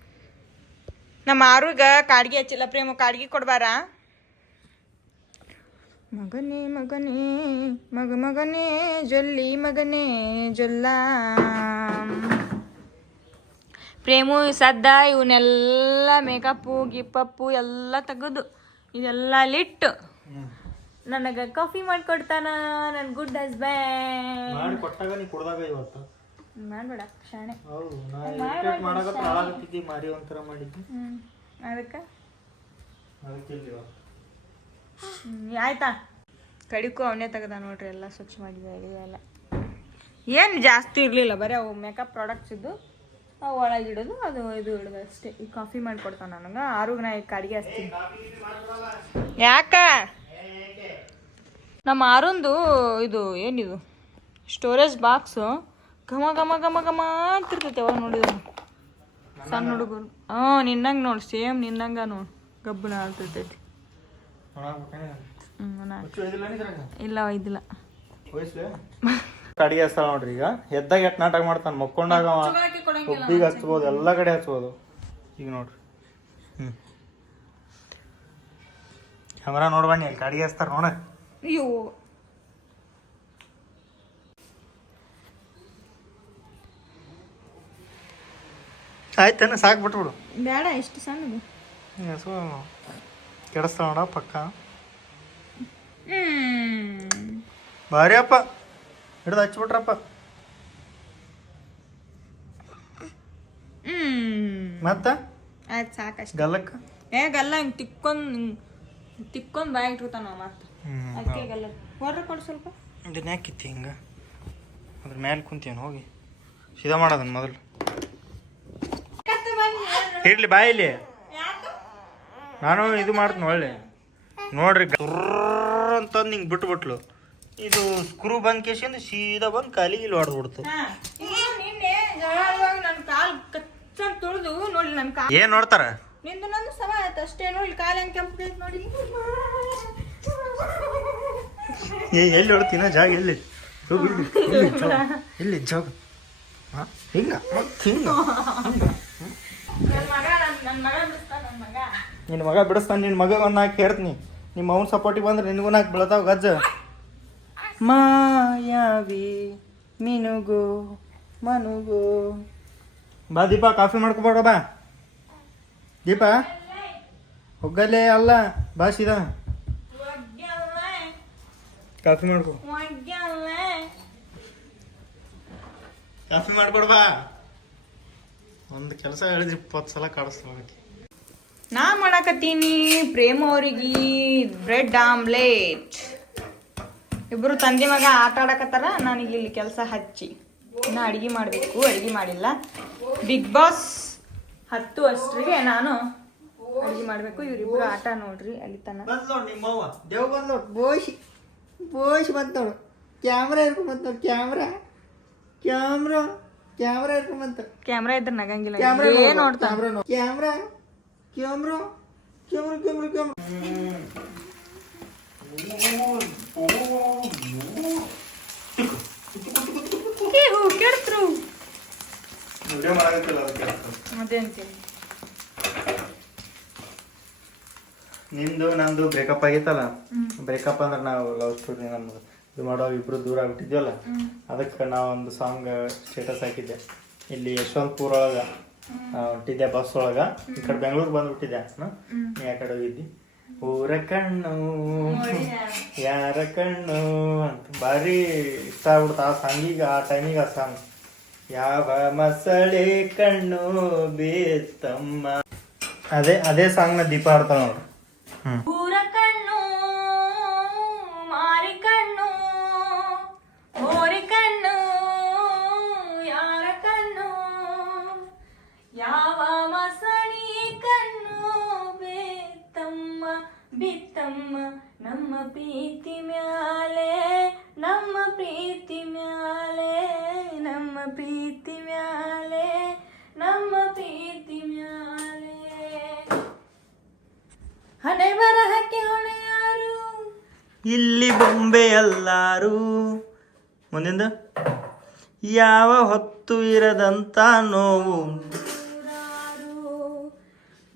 ನಮ್ಮ ಆರುಗ ಕಾಡ್ಗಿ ಹಚ್ಚಿಲ್ಲ ಪ್ರೇಮ ಕಾಡ್ಗಿ ಕೊಡ್ಬಾರ ಮಗನೇ ಮಗನೇ ಮಗನೇ ಜೊಲ್ಲಿ ಮಗನೇ ಜೊಲ್ಲ ಪ್ರೇಮು ಸದ್ದ ಇವನ್ನೆಲ್ಲ ಮೇಕಪ್ಪು ಗಿಪ್ಪಪ್ಪು ಎಲ್ಲ ತೆಗೆದು ಇದೆಲ್ಲ ಲಿಟ್ಟು ನನಗೆ ಕಾಫಿ ಮಾಡಿಕೊಡ್ತಾನ ನನ್ನ ಗುಡ್ ಹಸ್ಬೆಂಡ್ ಮಾಡಿ ಕೊಟ್ಟಾಗ ನೀ ಕುಡ್ದಾಗ ಇವತ್ತು ಮಾಡ್ಬೇಡ ಶಾಣೆ ಹೌದು ನಾ ಇರಿಟೇಟ್ ಮಾಡಕತ್ತ ಹಾಳಾಗತ್ತಿದ್ದಿ ಮಾರಿ ಒಂಥರ ಮಾಡಿದ್ದಿ ಅದಕ್ಕೆ ಅದಕ್ಕಿಲ್ಲ ಆಯ್ತಾ ಕಡಿಕು ಅವನೇ ತೆಗ್ದ ನೋಡ್ರಿ ಎಲ್ಲ ಸ್ವಚ್ಛ ಮಾಡಿದ್ವಿ ಎಲ್ಲ ಏನು ಜಾಸ್ತಿ ಇರಲಿಲ್ಲ ಬರೀ ಅವು ಮೇಕಪ್ ಪ್ರಾಡಕ್ಟ್ಸ್ ಇದ್ದು ಅವು ಒಳಗಿಡೋದು ಅದು ಇದು ಇಡೋದು ಅಷ್ಟೇ ಈಗ ಕಾಫಿ ಮಾಡಿಕೊಡ್ತಾನೆ ನನಗೆ ಆರುಗ್ ನಾ ಈಗ ಅಡಿಗೆ ಹಚ್ತೀನಿ ಯಾಕ ನಮ್ಮ ಆರುಂದು ಇದು ಏನಿದು ಸ್ಟೋರೇಜ್ ಬಾಕ್ಸು ಘಮ ಘಮ ಘಮ ಘಮ ಅಂತಿರ್ತೈತೆ ಅವಾಗ ನೋಡಿದ್ರು ಸಣ್ಣ ಹುಡುಗರು ನಿನ್ನಂಗೆ ನೋಡಿ ಸೇಮ್ ನಿನ್ನಂಗ ನೋಡಿ ಗಬ್ಬನ ಆಗ್ತಿರ್ತೈತಿ ಇಲ್ಲ ಒಯ್ದಿಲ್ಲ ಅಡಿಗೆ ಹಚ್ತಾಳ ನೋಡ್ರಿ ಈಗ ಎದ್ದಾಗ ಎಟ್ ನಾಟಕ ಮಾಡ್ತಾನೆ ಮಕ್ಕೊಂಡಾಗ ಒಬ್ಬಿಗೆ ಹಚ್ಬೋದು ಎಲ್ಲ ಕಡೆ ಹಚ್ಬೋದು ಈಗ ನೋಡ್ರಿ ಕ್ಯಾಮ್ರಾ ನೋಡ್ಬಣ್ಣಿ ಅಲ್ಲಿ ಅಡಿಗೆ ಹಚ್ತಾರ ನೋಡ ಅಯ್ಯೋ ಆಯ್ತೇನ ಸಾಕು ಬಿಟ್ಬಿಡು ಬೇಡ ಎಷ್ಟು ಸಣ್ಣದು ಕೆಡಿಸ್ತಾಳ ನೋಡ ಪಕ್ಕ ಭಾರಿ ಅಪ್ಪ ಹಿಡ್ದು ಹಚ್ಬಿಟ್ರಪ್ಪ ಮತ್ತ ಆಯ್ತು ಸಾಕಷ್ಟು ಗಲ್ಲಕ್ಕ ಗಲ್ಲ ಹಿಂಗೆ ತಿಕ್ಕೊಂಡ್ ಬಾಯಿ ಇಟ್ಕೊತಾನ ಮತ್ತೆ ಅದಕ್ಕೆ ಗಲ್ಲ ಹೊರ ಕೊಡು ಸ್ವಲ್ಪ ಇದನ್ನ ಯಾಕಿತ್ತಿ ಹಿಂಗ ಅದ್ರ ಮ್ಯಾಲೆ ಕುಂತೀನ ಹೋಗಿ ಸೀದಾ ಮಾಡೋದನ್ನ ಮೊದಲು ಇರ್ಲಿ ಬಾಯಿಲಿ ನಾನು ಇದು ಮಾಡ್ತೀನಿ ಒಳ್ಳೆ ನೋಡ್ರಿ ಅಂತಂದು ಹಿಂಗೆ ಬಿಟ್ಬಿಟ್ಲು ಇದು ಸ್ಕ್ರೂ ಬಂದ್ ಕೇಸಿಂದ ಸೀದಾ ಬಂದು ಕಾಲಿಗೆ ಇಲ್ಲಿ ಹೊಡೆದ್ಬಿಡ್ತು ನಿನ್ನೆ ನನ್ನ ಕಾಲ್ ಕಚ್ಚಂತ ತುಳಿದು ನೋಡಿ ನನ್ನ ಕಾಲ್ ಏನ್ ನೋಡ್ತಾರ ನಿಂದು ನಂದು ಸಮ ಆಯ್ತು ಅಷ್ಟೇ ನೋಡಿ ಕಾಲ್ ಹೆಂಗೆ ಕೆಂಪು ನೋಡಿ ಎಲ್ಲಿ ಹೊಡ್ತೀನ ಜಾಗ ಎಲ್ಲಿ ಎಲ್ಲಿ ಜಾಗ ಹಿಂಗ ಹಿಂಗ ನಿನ್ನ ಮಗ ಬಿಡಿಸ್ತಾನೆ ನಿನ್ನ ಮಗ ಒಂದು ನಾಲ್ಕು ಹೇಳ್ತೀನಿ ನಿಮ್ಮ ಅವ್ನ ಸಪೋರ್ಟಿಗೆ ಬಂದ್ರೆ ನಿನಗೂ ನಾಲ್ಕು ಬೀಳತಾವ ಗಜ್ಜ ಮಾಯಾವಿ ಮಿನುಗು ಮನುಗು ಬಾ ದೀಪಾ ಕಾಫಿ ಮಾಡ್ಕೊಬೇಡ ಬಾ ದೀಪಾ ಹೋಗಲ್ಲೇ ಅಲ್ಲ ಬಾ ಸೀದಾ ಕಾಫಿ ಮಾಡ್ಕೊ ಕಾಫಿ ಮಾಡ್ಕೊಡ ಬಾ ಒಂದು ಕೆಲಸ ಹೇಳಿದ್ರೆ 20 ಸಲ ಕಾಡಿಸ್ತಾಳೆ ನಾ ಮಾಡಾಕತ್ತೀನಿ ಪ್ರೇಮ ಅವ್ರಿಗೆ ಬ್ರೆಡ್ ಆಮ್ಲೆಟ್ ಇಬ್ರು ತಂದೆ ಮಗ ಆಟ ಆಡಕತ್ತಾರ ನನಗೆ ಇಲ್ಲಿ ಕೆಲಸ ಹಚ್ಚಿ ಇನ್ನು ಅಡುಗೆ ಮಾಡಬೇಕು ಅಡುಗೆ ಮಾಡಿಲ್ಲ ಬಿಗ್ ಬಾಸ್ 10 ಅಷ್ಟರಿಗೆ ನಾನು ಅಡುಗೆ ಮಾಡಬೇಕು ಇವರಿಬ್ರು ಆಟ ನೋಡ್ರಿ ಅಲ್ಲಿ ತನ ಬಂದ್ ನಿಮ್ಮವ್ವ ದೇವ್ ಬಂದ್ ನೋಡ್ ಬೋಶ್ ಬಂದ್ ನೋಡು ಕ್ಯಾಮ್ರಾ ಇರ್ಕೊಂಬಂತ ನೋಡು ಕ್ಯಾಮ್ರಾ ಇರ್ಕೊಂಬಂತ ಕ್ಯಾಮ್ರಾ ಇದ್ರೆ ನಗಂಗಿಲ್ಲ ಕ್ಯಾಮ್ರಾ ಏನ್ ನೋಡ್ತಾ camera camera camera camera camera ಕೇಳ್ತ್ರು ವಿಡಿಯೋ ಮಾಡಾಕತ್ತಿಲ್ಲ ಅದಕ್ಕೆ ಅದೇ ಅಂತೀನಿ ನಿಂದು ನಂದು ಬ್ರೇಕಪ್ ಆಗಿತ್ತಲ್ಲ ಬ್ರೇಕಪ್ ಅಂದ್ರೆ ನಾವು ಲವ್ ಸ್ಟೋರಿ ನಮ್ದು ಇದು ಮಾಡೋ ಇಬ್ರು ದೂರ ಆಗ್ಬಿಟ್ಟಿದ್ವಲ್ಲ ಅದಕ್ಕೆ ನಾವು ಒಂದು ಸಾಂಗ್ ಸ್ಟೇಟಸ್ ಹಾಕಿದ್ದೆ ಇಲ್ಲಿ ಯಶವಂತಪುರ ಒಳಗ ಹೊಂಟಿದ್ದೆ ಬಸ್ ಒಳಗ ಈ ಕಡೆ ಬೆಂಗಳೂರು ಬಂದ್ಬಿಟ್ಟಿದ್ದೆ ನೀ ಆ ಕಡೆ ಹೋಗಿದ್ದಿ ಊರ ಕಣ್ಣು ಯಾರ ಕಣ್ಣು ಅಂತ ಭಾರಿ ಇಷ್ಟ ಆಗ್ಬಿಡ್ತು ಆ ಸಾಂಗಿಗೆ ಆ ಟೈಮಿಗೆ ಆ ಸಾಂಗ್ ಯಾವ ಮಸಳೆ ಕಣ್ಣು ಬೇತಮ್ಮ ಅದೇ ಸಾಂಗ್ನ ದೀಪ ಹಾಡ್ತಾವ ನೋಡ್ರಿ ಊರ ಕಣ್ಣು ಮಾರಿ ಕಣ್ಣು ಮೋರಿ ಕಣ್ಣು ಯಾರ ಕಣ್ಣು ಯಾವ ಮಸಣಿ ಕಣ್ಣು ಬೇತಮ್ಮ ಬಿತ್ತಮ್ಮ ನಮ್ಮ ಪ್ರೀತಿ ಮ್ಯಾಲೆ ನಮ್ಮ ಪ್ರೀತಿ ಮ್ಯಾಲೆ ನಮ್ಮ ಪ್ರೀತಿ ಮ್ಯಾಲೆ ನಮ್ಮ ಪ್ರೀತಿ ಮ್ಯಾಲೆ ಹಣೆ ಬರಹಕ್ಕೆ ಹೊಣೆ ಯಾರು ಇಲ್ಲಿ ಬೊಂಬೆ ಎಲ್ಲಾರು ಮುಂದಿಂದ ಯಾವ ಹೊತ್ತು ಇರದಂತ ನೋವು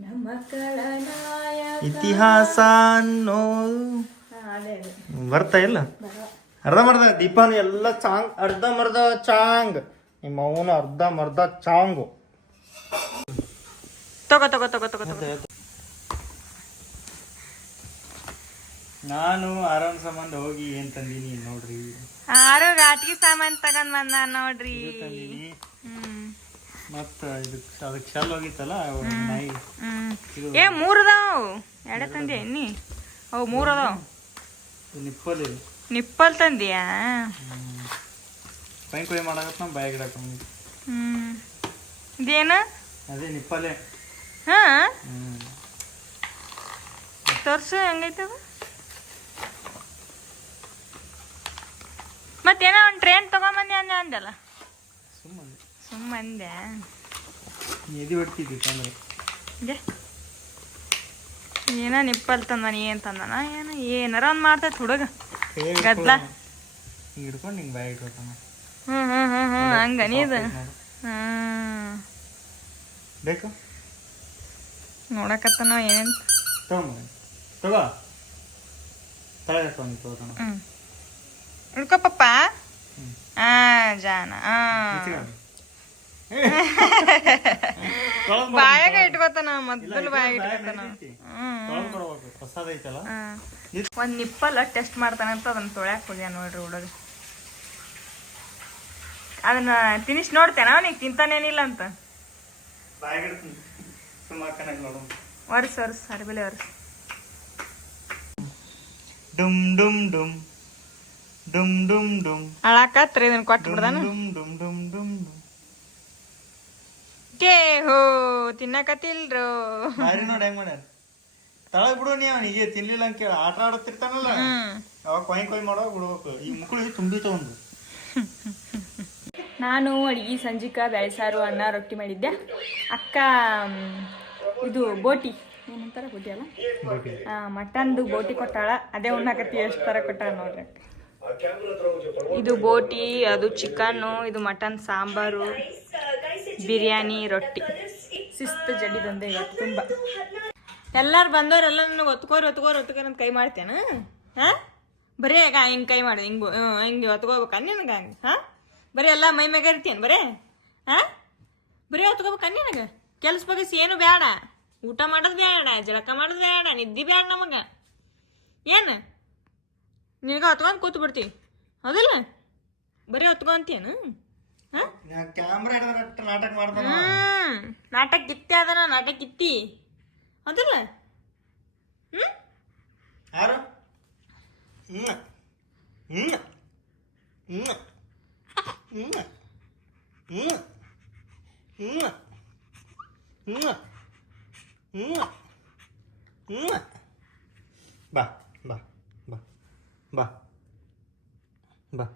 ನಮ್ಮ ಕಳನಾಯಕ ಇತಿಹಾಸ ಅನ್ನೋದು ಬರ್ತಾ ಇಲ್ಲ ಅರ್ಧಂಬರ್ಧ ದೀಪಾನು ಎಲ್ಲ ಚಾಂಗ್ ಅರ್ಧಂಬರ್ಧ ಚಾಂಗ್ ನಿಮ್ಮ ಅವನು ಅರ್ಧಂಬರ್ಧ ಚಾಂಗು ತಗೋ ತಗೋ ತಗೋ ತಗೋ ತಗೋ ನಾನು ಆರಾಮ್ ಸಂಬಂಧ ಹೋಗಿ ಏನ್ ತಂದೀನಿ ನೋಡ್ರಿ ಆರು ಗಾಟಿಗೆ ಸಾಮಾನ್ ತಗೊಂಡ್ ಬಂದ ನೋಡ್ರಿ ತಂದೀನಿ ಹ್ಮ್ ಮತ್ತ ಅದಕ್ಕೆ ಶಲ್ ಹೋಗಿತ್ತಲ್ಲ ನಾಯಿ ಹ್ಮ್ ಏ ಮೂರ್ ಅದಾವ್ ಎರಡೇ ತಂದಿ ಎಣ್ಣಿ ಅವು ಮೂರ್ ಅದಾವ್ ನಿಪ್ಪಲ್ಲಿ ನಿಪ್ಪಲ್ ತಂದಿಯಾ ಪೈ ಕೊಯ್ ಮಾಡಾಕತ್ ನಮ್ಮ ಬಾಯಿ ಗಿಡ ಹ್ಮ್ ಇದೇನು ಅದೇ ನಿಪ್ಪಲ್ಲೇ ಹಾ ತೋರ್ಸು ಹೆಂಗೈತೆ ಅದು ಮತ್ತೇನೋ ಒಂದು ಟ್ರೈನ್ ತಗೊಂಬಂದಿ ಅಂದಲ್ಲ ಸುಮ್ಮಂದೆ ಎದಿ ಹೊಡ್ತಿದ್ದಿ ತಂದ್ರೆ ಏನ ನಿಪ್ಪಲ್ ತಂದಾನ ಏನ್ ತಂದಾನ ಏನ ಏನಾರ ಒಂದ್ ಮಾಡ್ತೈತ್ ಹುಡುಗ ಗದ್ಲ ಹಿಂಗೆ ಹಿಡ್ಕೊಂಡು ಹಿಂಗೆ ಬಾಯಿ ಇಟ್ಕೊತಾನ ಹಂಗ ನೀದು ಬೇಕು ನೋಡಕತ್ತನ ಏನೇನ್ ತಗೋ ತಳಗ ತಗೋತಾನ ಉಳ್ಕೊ ಪಪ್ಪ ಜಾನ ಬಾಯಾಗ ಇಟ್ಕೋತಾನ ಮೊದಲು ಬಾಯಾಗ ಇಟ್ಕೋತಾನ ಹೊಸದ ಐತಲ್ಲ ಒಂದ್ ನಿಪ್ಪಲ್ಲ ಟೆಸ್ಟ್ ಮಾಡ್ತಾನಂತ ಅದನ್ನ ತೊಳ್ಯಾಕ ಹೋಗ್ಯ ನೋಡ್ರಿ ಹುಡುಗ ಅದನ್ನ ತಿನಿಸ್ ನೋಡ್ತೇನ ಅವನಿಗೆ ತಿಂತಾನೇನಿಲ್ಲ ಅಂತ ವರ್ಸ್ ವರ್ಸ್ ಅರಿಬಿಲೆ ವರ್ಸ್ ಡುಮ್ ಡುಮ್ ಡುಮ್ ಡುಮ್ ಡುಮ್ ಡುಮ್ ಅಳಾಕತ್ರಿ ಇದನ್ನ ಕೊಟ್ಟು ಬಿಡ್ದಾನ ಡುಮ್ ಡುಮ್ ಡುಮ್ ಡುಮ್ ಡುಮ್ ಕೇ ಹೋ ತಿನ್ನಕತ್ತಿಲ್ರು ಮಾರಿ ನೋಡಿ ಹೆಂಗ್ ಮಾಡ್ಯಾರ ತಳಗ್ ಬಿಡು ನೀ ಅವನಿಗೆ ತಿನ್ಲಿಲ್ಲ ಅಂತ ಕೇಳ ಆಟ ಆಡುತ್ತಿರ್ತಾನಲ್ಲ ಅವಾಗ ಕೊಯ್ ಮಾಡೋ ಬಿಡ್ಬೇಕು ಈ ಮಕ್ಕಳಿಗೆ ತುಂಬಿತ ಒಂದು ನಾನು ಅಡಿಗೆ ಸಂಜಿಕ ಬ್ಯಾಳಿ ಸಾರು ಅನ್ನ ರೊಟ್ಟಿ ಮಾಡಿದ್ದೆ ಅಕ್ಕ ಇದು ಬೋಟಿ ಏನಂತಾರ ಬೋಟಿ ಅಲ್ಲ ಮಟನ್ದು ಬೋಟಿ ಕೊಟ್ಟಾಳ ಅದೇ ಉಣ್ಣಾಕತ್ತಿ ಎಷ್ಟು ಥರ ಕೊಟ್ಟಾಳ ನೋಡ್ರಿ ಇದು ಬೋಟಿ ಅದು ಚಿಕನ್ನು ಇದು ಮಟನ್ ಸಾಂಬಾರು ಬಿರಿಯಾನಿ ರೊಟ್ಟಿ ಶಿಸ್ತು ಜಡಿದಂದೆ ಇವತ್ತು ತುಂಬ ಎಲ್ಲಾರು ಬಂದವರೆಲ್ಲ ನನಗೆ ಒತ್ಕೋರಿ ಅಂತ ಕೈ ಮಾಡ್ತೇನ ಹಾಂ ಬರೀ ಹಿಂಗೆ ಕೈ ಮಾಡಿ ಹಿಂಗೆ ಒತ್ಕೋಬೇಕ ನಿನಗೆ ಹಂಗೆ ಹಾಂ ಬರೀ ಎಲ್ಲ ಮೈ ಮ್ಯಾಗ ಇರ್ತೀನಿ ಬರೇ ಹಾಂ ಬರೀ ಹೊತ್ಕೋಬೇಕ ನಿನಗೆ ಕೆಲ್ಸ ಬಗ್ಗಿಸಿ ಏನು ಬೇಡ ಊಟ ಮಾಡೋದು ಬೇಡ ಜಳಕ ಮಾಡೋದು ಬೇಡ ನಿದ್ದೆ ಬೇಡ ನಮಗೆ ಏನು ನಿನಗೆ ಹೊತ್ಕೊಂಡು ಕೂತು ಬಿಡ್ತೀವಿ ಹೌದಿಲ್ಲ ಬರೀ ಹೊತ್ಕೊಂತೀನು ಹಾಂ ಕ್ಯಾಮ್ರಾ ಹಿಡಿದ್ರೆ ನಾಟಕ ಮಾಡ್ತಾನ ನಾಟಕ ಗಿತ್ತಿ ಅದನ ನಾಟಕ ಗಿತ್ತಿ ಹೌದಿಲ್ಲ ಯಾರು ಬಾ ಬಾ ಬಾ ಬಾ ಬಾ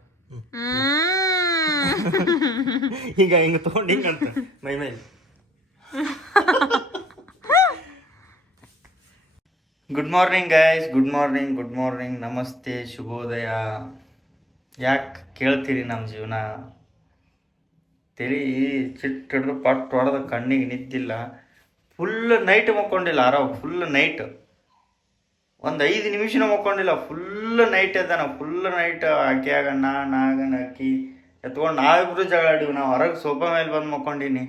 ಈಗ ಹಿಂಗೆ ತೊಗೊಂಡು ಹಿಂಗಂತ ಮೈ ಮೇಲೆ good morning guys good morning ನಮಸ್ತೆ ಶುಭೋದಯ ಯಾಕೆ ಕೇಳ್ತೀರಿ ನಮ್ಮ ಜೀವನ ತಲೆ ಚಿಟ್ಟು ಹಿಡಿದು ಪಟ್ಟು ಹೊಡೆದ ಕಣ್ಣಿಗೆ ನಿದ್ದಿಲ್ಲ ಫುಲ್ ನೈಟ್ ಮಕ್ಕೊಂಡಿಲ್ಲ ಫುಲ್ ನೈಟ್ ಒಂದು 5 ನಿಮಿಷನೂ ಮಕ್ಕೊಂಡಿಲ್ಲ ಫುಲ್ ನೈಟ್ ಎದ್ದಾನ ಫುಲ್ ನೈಟ್ ಆಕೆಯಾಗ ನಾಗನ ಅಕ್ಕಿ ಎತ್ಕೊಂಡು ನಾವಿಬ್ರು ಜಗಳ ಆಡಿವಿ ನಾವು ಹೊರಗೆ ಸೋಫಾ ಮೇಲೆ ಬಂದು ಮಕ್ಕೊಂಡಿನಿ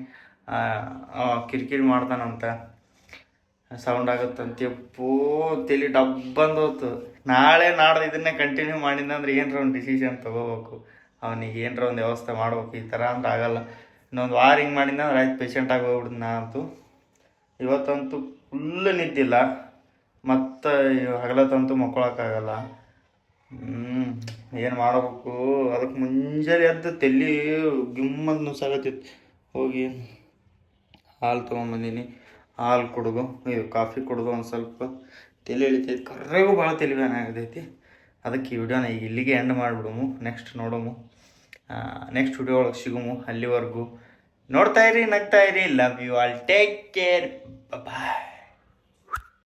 ಕಿರಿಕಿರಿ ಮಾಡ್ತಾನಂತ ಸೌಂಡ್ ಆಗುತ್ತಂತ ಎಪ್ಪೋ ತಲೆ ಡಬ್ಬಂದು ಹೋತು ನಾಳೆ ನಾಡ್ದು ಇದನ್ನೇ ಕಂಟಿನ್ಯೂ ಮಾಡಿದಂದ್ರೆ ಏನರ ಒಂದು ಡಿಸಿಷನ್ ತೊಗೋಬೇಕು ಅವನಿಗೆ ಏನರ ಒಂದು ವ್ಯವಸ್ಥೆ ಮಾಡ್ಬೇಕು ಈ ಥರ ಅಂದ್ರೆ ಆಗಲ್ಲ ಇನ್ನೊಂದು ವಾರ ಹಿಂಗೆ ಮಾಡಿದಂದ್ರೆ ಆಯ್ತು ಪೇಷಂಟಾಗಿ ಹೋಗ್ಬಿಡ್ದು ನಾ ಅಂತೂ ಇವತ್ತಂತೂ ಫುಲ್ ನಿದ್ದಿಲ್ಲ ಮತ್ತು ಹಗಲತ್ತಂತೂ ಮಕ್ಕೊಳಕ್ಕಾಗಲ್ಲ ಏನು ಮಾಡಬೇಕು ಅದಕ್ಕೆ ಮುಂಜಾನೆ ಎದ್ದು ತಲೆ ಗಿಮ್ಮದು ನುಸಾಗತ್ತಿತ್ತು ಹೋಗಿ ಹಾಲು ತೊಗೊಂಬಂದೀನಿ ಹಾಲು ಕುಡಿದು ಇದು ಕಾಫಿ ಕುಡಿದು ಒಂದು ಸ್ವಲ್ಪ ತಲೆ ಇಳಿತೈತಿ ಕರ್ರೆಗೂ ಭಾಳ ತಲೆ ಬ್ಯಾನ್ ಆಗತೈತಿ ಅದಕ್ಕೆ ಈ ವಿಡಿಯೋನ ಈಗ ಇಲ್ಲಿಗೆ ಎಂಡ್ ಮಾಡಿಬಿಡಮು ನೆಕ್ಸ್ಟ್ ನೋಡೋಮು ನೆಕ್ಸ್ಟ್ ವಿಡಿಯೋ ಒಳಗೆ ಸಿಗುಮು. ಅಲ್ಲಿವರೆಗೂ ನೋಡ್ತಾ ಇರಿ, ನಗ್ತಾ ಇರಿ. Love you all, take care, bye.